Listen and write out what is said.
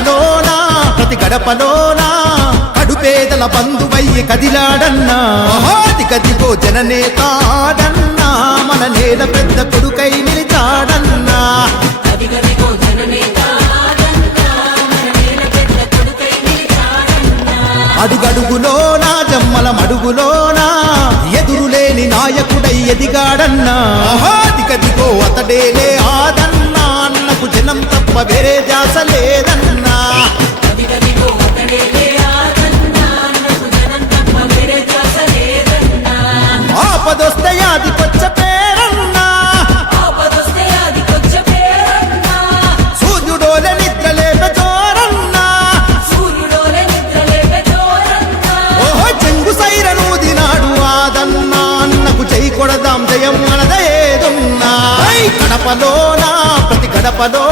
గడపలోనా ప్రతి గడపలోనా కడుపేదల బంధువయ్యి కదిలాడన్నా గదిగో జననేతాడన్నా మన నేల పెద్ద కొడుకై నిలిచాడన్నా అడుగడుగులోనా జమ్మల మడుగులోనా ఎదురులేని నాయకుడై ఎదిగాడన్నా గదిగో అతడేలే ఆదన్నా అన్నకు జనం తప్ప వేరే ధ్యాస లేదన్నా ఆపదొస్తే ఆదికొచ్చ పేరన్నా సూర్యుడోలే నిద్రలేపే జోరన్నా ఓహో చెంగు సైరను దినాడు ఆదన్నా అన్నకు జై కొడదాం జయం మనదేదున్నా గడపలోనా ప్రతి గడపలో